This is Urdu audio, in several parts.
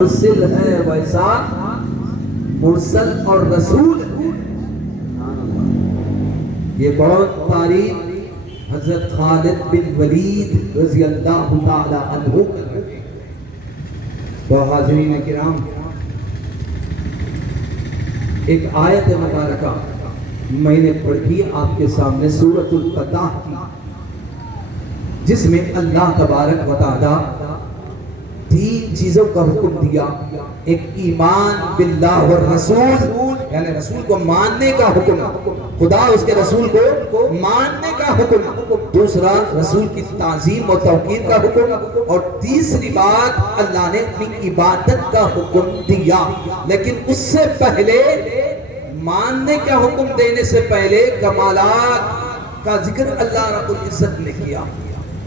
مرسل ہے ویسا مرسل اور رسول ہے۔ یہ بہت تعریف حضرت خالد بن ولید رضی اللہ تعالی عنہ کر رہے ہیں۔ تو حاضرین کرام، ایک آیت مبارکہ میں نے پڑھی آپ کے سامنے سورۃ الفتح کی، جس میں اللہ تبارک و تعالی تین چیزوں کا حکم دیا۔ ایک ایمان باللہ والرسول، یعنی رسول کو ماننے کا حکم، خدا اس کے رسول کو ماننے کا حکم۔ دوسرا، رسول کی تعظیم و توقیر کا حکم، اور تیسری بات اللہ نے اپنی عبادت کا حکم دیا۔ لیکن اس سے پہلے، ماننے کا حکم دینے سے پہلے کمالات کا ذکر اللہ رب العزت نے کیا۔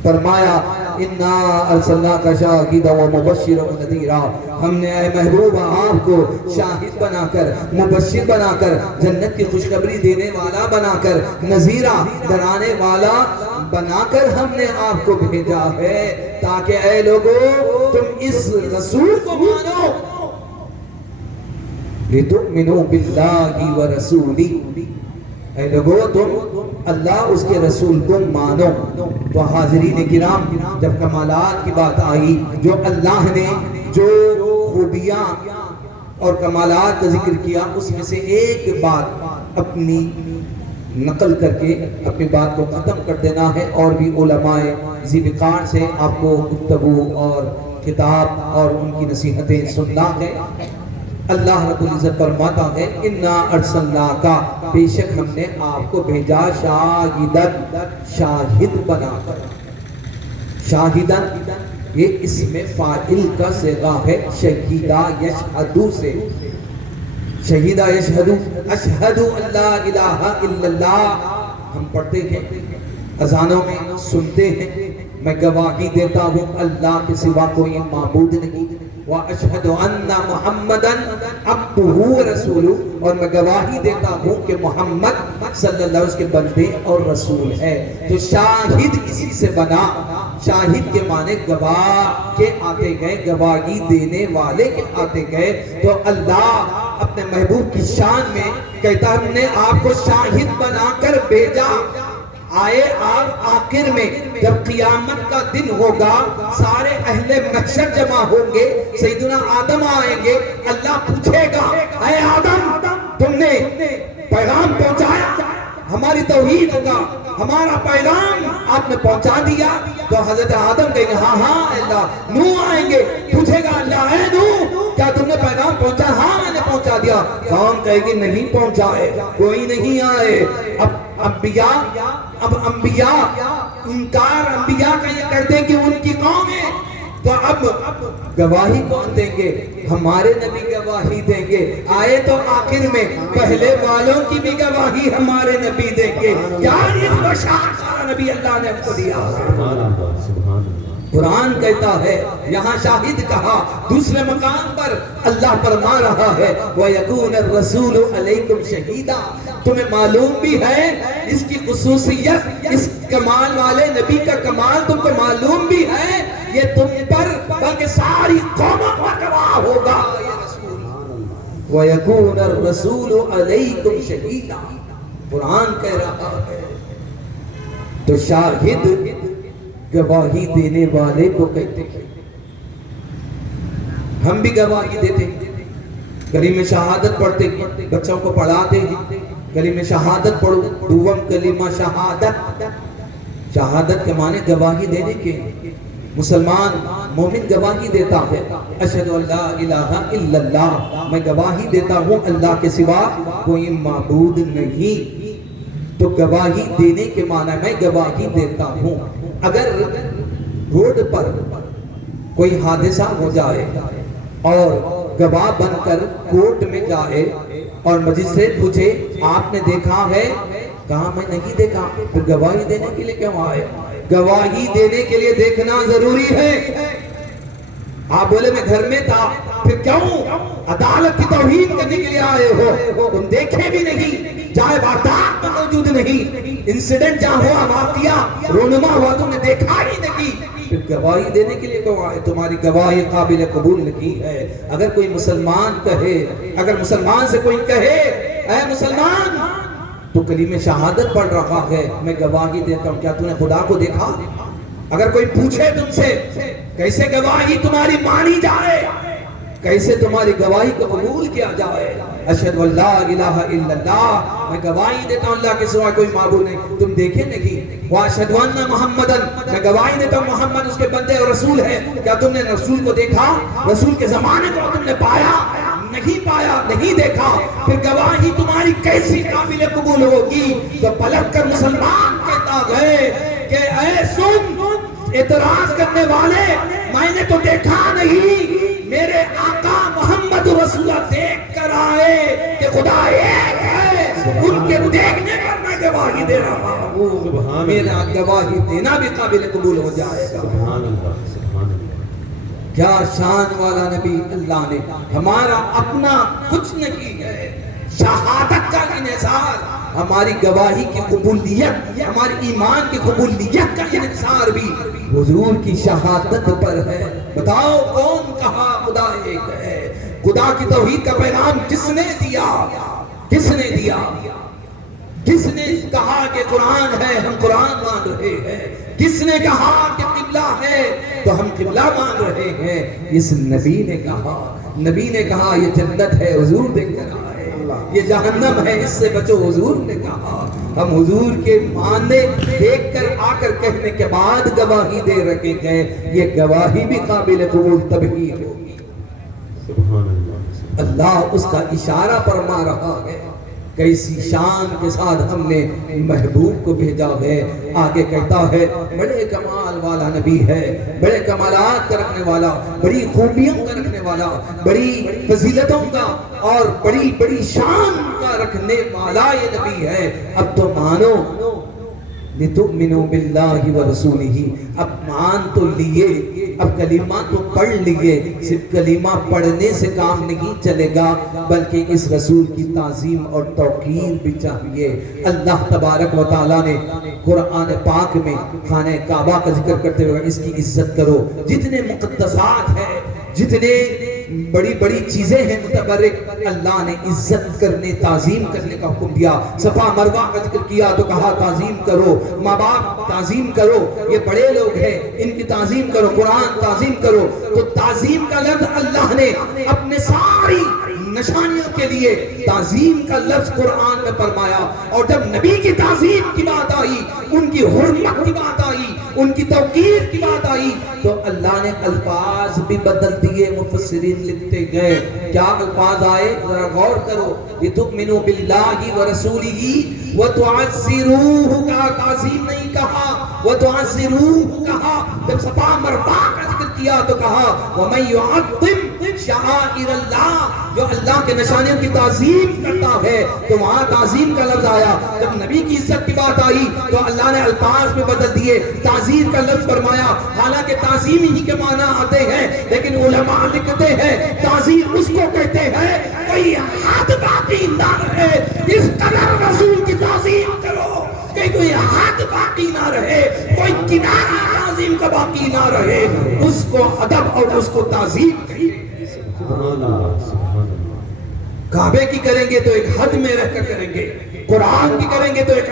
فرمایا انا ارسلناک شاہدا و مبشرا و نذیرا، ہم نے اے محبوب آپ کو شاہد بنا کر، مبشر بنا کر، جنت کی خوشخبری دینے والا بنا کر، نذیرا ڈرانے والا بنا کر ہم نے آپ کو بھیجا ہے، تاکہ اے لوگو تم اس رسول کو مانو۔ لتؤمنوا باللہ ورسولہ، اے لوگو تم اللہ اس کے رسول کو مانو۔ تو حاضرین کرام، جب کمالات کی بات آئی، جو اللہ نے جو خوبیاں اور کمالات کا ذکر کیا، اس میں سے ایک بات اپنی نقل کر کے اپنی بات کو ختم کر دینا ہے، اور بھی علماء ذی وقار سے آپ کو گفتگو اور کتاب اور ان کی نصیحتیں سننا ہے۔ اللہ رب العزت فرماتا ہے انا ارسلناک، بے شک ہم نے آپ کو بھیجا شاہدن، شاہد بنا کر۔ شاہدن یہ اسم فاعل کا صیغہ ہے، شہیدہ یشہدو سے۔ شہیدہ یشہدو، اشہد ان لا الہ الا اللہ، ہم پڑھتے ہیں اذانوں میں، سنتے ہیں، میں گواہی دیتا ہوں اللہ کے سوا کوئی معبود نہیں، وَأَشْهَدُ أَنَّ مُحَمَّدًا عَبْدُهُ وَرَسُولُهُ، اور میں گواہی دیتا ہوں کہ محمد صلی اللہ علیہ وسلم اس کے بندے اور رسول ہے۔ تو شاہد اسی سے بنا، شاہد کے معنی گواہ کے آتے گئے، گواہی دینے والے کے آتے گئے۔ تو اللہ اپنے محبوب کی شان میں کہتا ہم نے آپ کو شاہد بنا کر بھیجا۔ آئے آپ آخر میں، جب قیامت کا دن ہوگا، سارے اہل محشر جمع ہوں گے، سیدنا آدم آئیں گے، اللہ پوچھے گا اے آدم تم نے پیغام پہنچایا، ہماری توحید کا ہمارا پیغام آپ نے پہنچا دیا؟ تو حضرت آدم کہیں گے ہاں ہاں اللہ۔ نوح آئیں گے، پوچھے گا اللہ اے نوح کیا تم نے پیغام پہنچا؟ ہاں میں نے پہنچا دیا۔ قوم کہے گی نہیں پہنچائے، کوئی نہیں آئے۔ اب انبیاء انکار انبیاء کا یہ کرتے ہیں کہ ان کی قوم ہے، تو اب گواہی کون دیں گے؟ ہمارے نبی گواہی دیں گے۔ آئے تو آخر میں پہلے والوں کی بھی گواہی ہمارے نبی دیں گے۔ یار یہ بشارت نبی اللہ نے ہم کو دیا۔ قرآن کہتا ہے، یہاں شاہد کہا، دوسرے مقام پر اللہ فرما رہا ہے وَيَكُونَ الرَّسُولُ عَلَيْكُمْ شَهِيدًا۔ تمہیں معلوم بھی ہے اس کی خصوصیت، اس کمال والے نبی کا کمال تم کو معلوم بھی ہے، یہ تم پر بلکہ ساری قوموں پر گواہ ہوگا یہ رسول۔ وَيَكُونَ الرَّسُولُ عَلَيْكُمْ شَهِيدًا، قرآن کہہ رہا ہے۔ تو شاہد گواہی دینے والے کو کہتے ہیں۔ ہم بھی گواہی دیتے ہیں، کلمہ شہادت پڑھتے ہیں، بچوں کو پڑھاتے ہیں کلمہ شہادت پڑھو، دوم کلمہ شہادت۔ شہادت کے معنی گواہی دینے کے۔ مسلمان مومن گواہی دیتا ہے اشہد ان لا الہ الا اللہ، میں گواہی دیتا ہوں اللہ کے سوا کوئی معبود نہیں۔ تو گواہی دینے کے معنی میں گواہی دیتا ہوں۔ اگر روڈ پر کوئی حادثہ ہو جائے اور گواہ بن کر کورٹ میں جائے اور مجسٹریٹ پوچھے آپ نے دیکھا ہے؟ کہا میں نہیں دیکھا، پھر گواہی دینے کے لیے کیوں آئے؟ گواہی دینے کے لیے دیکھنا ضروری ہے۔ آپ بولے میں گھر میں تھا، پھر کیوں عدالت کی توہین کرنے کے لیے آئے ہو؟ تم دیکھے بھی نہیں، جائے واردات میں موجود نہیں، انسیڈنٹ جہاں ہوا، واقعہ رونما ہوا، تم نے دیکھا ہی نہیں، پھر گواہی دینے کے لیے کہا ہے، تمہاری گواہی قابل قبول نہیں ہے۔ اگر کوئی مسلمان کہے، اگر مسلمان سے کوئی کہے اے مسلمان تو کلمہ شہادت پڑھ رہا ہے، میں گواہی دیتا ہوں، کیا تو نے خدا کو دیکھا؟ اگر کوئی پوچھے تم سے کیسے گواہی تمہاری مانی جائے، کیسے تمہاری گواہی کو قبول کیا جائے؟ اشہد اللہ الہ الا اللہ، میں گواہی دیتا ہوں اللہ کے سوا کوئی معبود نہیں۔ تم دیکھیں نہیں، واشہد ان محمدن، میں گواہی دیتا ہوں محمد اس کے بندے اور رسول ہے۔ کیا تم نے رسول کو دیکھا؟ رسول کے زمانے کو تم نے پایا؟ نہیں پایا، نہیں دیکھا، پھر گواہی تمہاری کیسی قابل قبول ہوگی؟ تو پلٹ کر مسلمان کہتا ہے کہ اے سن اعتراض کرنے والے، میں نے تو دیکھا نہیں، میرے آقا محمد رسول اللہ دیکھ کر آئے کہ خدا ایک ہے، ان کے دیکھنے پر میں گواہی دے رہا ہوں، میرا گواہی دینا بھی قابل قبول ہو جائے گا۔ سبحان اللہ، سبحان اللہ۔ کیا شان والا نبی اللہ نے، ہمارا اپنا کچھ نہیں ہے، شہادت کا انحصار، ہماری گواہی کی قبولیت، ہماری ایمان کی قبولیت کا انحصار بھی حضور کی شہادت پر ہے۔ بتاؤ کون کہا خدا ایک ہے؟ خدا کی توحید کا پیغام کس نے دیا؟ کس نے دیا؟ کس نے کہا کہ قرآن ہے، ہم قرآن مان رہے ہیں؟ کس نے کہا کہ قبلہ ہے تو ہم قبلہ مان رہے ہیں؟ اس نبی نے کہا، نبی نے کہا یہ جنت ہے، حضور دیکھ کر آئے، یہ جہنم ہے، اس سے بچو، حضور نے کہا۔ ہم حضور کے ماننے دیکھ کر آ کر کہنے کے بعد گواہی دے رکھے گئے، یہ گواہی بھی قابل قبول تبھی ہوگی۔ سبحان اللہ۔ اللہ اس کا اشارہ فرما رہا ہے، کیسی شان کے ساتھ ہم نے محبوب کو بھیجا ہے۔ آگے کہتا ہے بڑے کمال والا نبی ہے، بڑے کمالات کا رکھنے والا، بڑی خوبیوں کا رکھنے والا، بڑی فضیلتوں کا اور بڑی بڑی شان کا رکھنے والا یہ نبی ہے۔ اب تو مانو، لِتُؤْمِنُوا بِاللَّهِ وَرَسُولِهِ، اب مان تو لیے، اب کلمہ تو پڑھ لیے، صرف کلمہ پڑھنے سے کام نہیں چلے گا، بلکہ اس رسول کی تعظیم اور توقیر بھی چاہیے۔ اللہ تبارک و تعالیٰ نے قرآن پاک میں خانہ کعبہ کا ذکر کرتے ہوئے اس کی عزت کرو، جتنے مقدسات ہیں، جتنے بڑی بڑی چیزیں ہیں متبرک، اللہ نے عزت کرنے، تعظیم کرنے کا حکم دیا۔ صفا مروہ کا ذکر کیا تو کہا تعظیم کرو، ماں باپ تعظیم کرو، یہ بڑے لوگ ہیں ان کی تعظیم کرو، قرآن تعظیم کرو۔ تو تعظیم کا لفظ اللہ نے اپنے ساری نشانیوں کے لیے تعظیم کا لفظ قرآن میں فرمایا، اور جب نبی کی تعظیم کی بات آئی، ان کی حرمت کی بات آئی، ان کی توقیر کی بات آئی، تو اللہ نے الفاظ بھی بدل دیے۔ مفسرین لکھتے گئے، کیا الفاظ آئے ذرا غور کرو، لِتُؤْمِنُوا بِاللَّهِ وَرَسُولِهِ وَتُعَزِّرُوهُ، کا تعظیم نہیں کہا، وَتُعَزِّرُوهُ کہا۔ جب صفا مروہ کا ذکر کیا تو کہا وَمَن يُعَظِّمْ شَعَائِرَ اللَّهِ، جو اللہ کے نشانیوں کی تعظیم کرتا ہے تو وہاں تعظیم کا لفظ آیا۔ جب نبی کی عزت کی بات آئی تو اللہ نے الفاظ میں بدل دیے، تعظیم کا لفظ فرمایا، حالانکہ تعظیم ہی کے معنی آتے ہیں، لیکن علماء لکھتے ہیں تعظیم اس کو کہتے ہیں کوئی حد باقی نہ رہے، اس قدر رسول کی تعظیم کرو کہ کوئی حد باقی نہ رہے، کوئی کنارہ تعظیم کا باقی نہ رہے، اس کو ادب اور اس کو تعظیم کہتے ہیں۔ سبحان اللہ، سبحان اللہ۔ کعبے کی کریں گے تو ایک حد میں رہ کر کریں گے، قرآن کی کریں گے تو ایک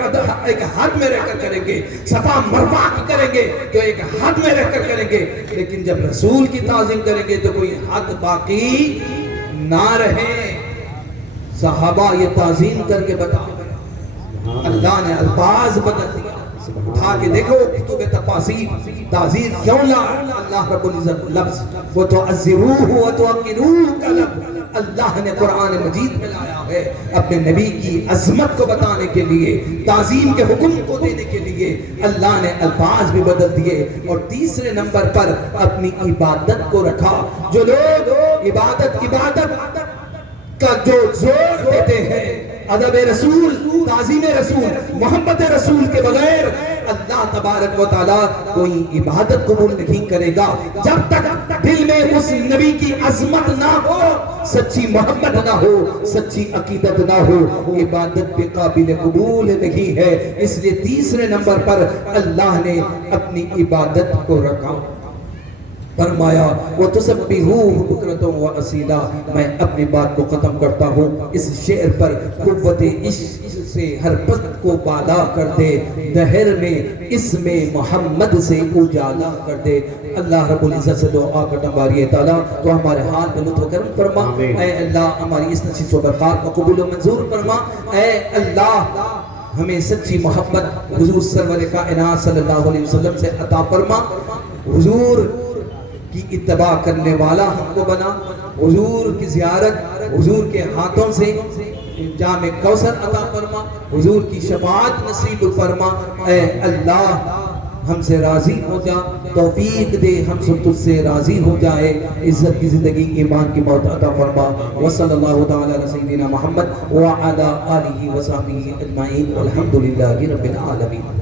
حد میں رہ کر کریں گے، صفا مروہ کی کریں گے تو ایک حد میں رہ کر کریں گے، لیکن جب رسول کی تعظیم کریں گے تو کوئی حد باقی نہ رہے۔ صحابہ یہ تعظیم کر کے بتا، اللہ نے الفاظ بدل دیا۔ اٹھا کے دیکھو کتب تفاسیر، تعظیم کیوں لا اللہ رب العزت لفظ وَتُعَزِّرُوهُ وَتُوَقِّرُوهُ کا لفظ اللہ نے قرآن مجید میں لایا ہے، اپنے نبی کی عظمت کو بتانے کے لیے، تعظیم کے حکم کو دینے کے لیے اللہ نے الفاظ بھی بدل دیے۔ اور تیسرے نمبر پر اپنی عبادت کو رکھا۔ جو لوگ عبادت کا جو زور دیتے ہیں، ادب رسول، تعظیم رسول، محبت رسول کے بغیر اللہ تبارک و تعالیٰ کوئی عبادت قبول نہیں کرے گا۔ جب تک دل میں اس نبی کی عظمت نہ ہو، سچی محبت نہ ہو، سچی عقیدت نہ ہو، عبادت بھی قابل قبول نہیں ہے۔ اس لیے تیسرے نمبر پر اللہ نے اپنی عبادت کو رکھا۔ فرمایا وَتُسَبِّحُوهُ بُكْرَةً وَأَصِيلًا. میں اپنی بات کو ختم کرتا ہوں اس شعر پر. قوت عشق سے ہر پست کو بالا کر دے، دہر میں اسم محمد سے اجالا کر دے. اللہ رب العزت سے دعا کرتا باری تعالیٰ تو ہمارے حال میں لطف و کرم فرما. اے اللہ ہماری اس نشست و برخاست کو قبول و منظور فرما. اے اللہ ہمیں سچی محبت حضور سرور کائنات صلی اللہ علیہ وسلم سے عطا فرما. حضور کی اتباع کرنے والا ہم کو بنا. حضور کی زیارت حضور کے ہاتھوں سے جام کوثر عطا فرما. حضور کی شفاعت نصیب فرما. اے اللہ ہم سے راضی ہو جا، توفیق دے ہم سب تجھ سے راضی ہو جائے. عزت کی زندگی، ایمان کی موت عطا فرما. وصلی اللہ تعالی علی سیدنا محمد وعلی آلہ وصحبہ اجمعین والحمد للہ رب العالمین.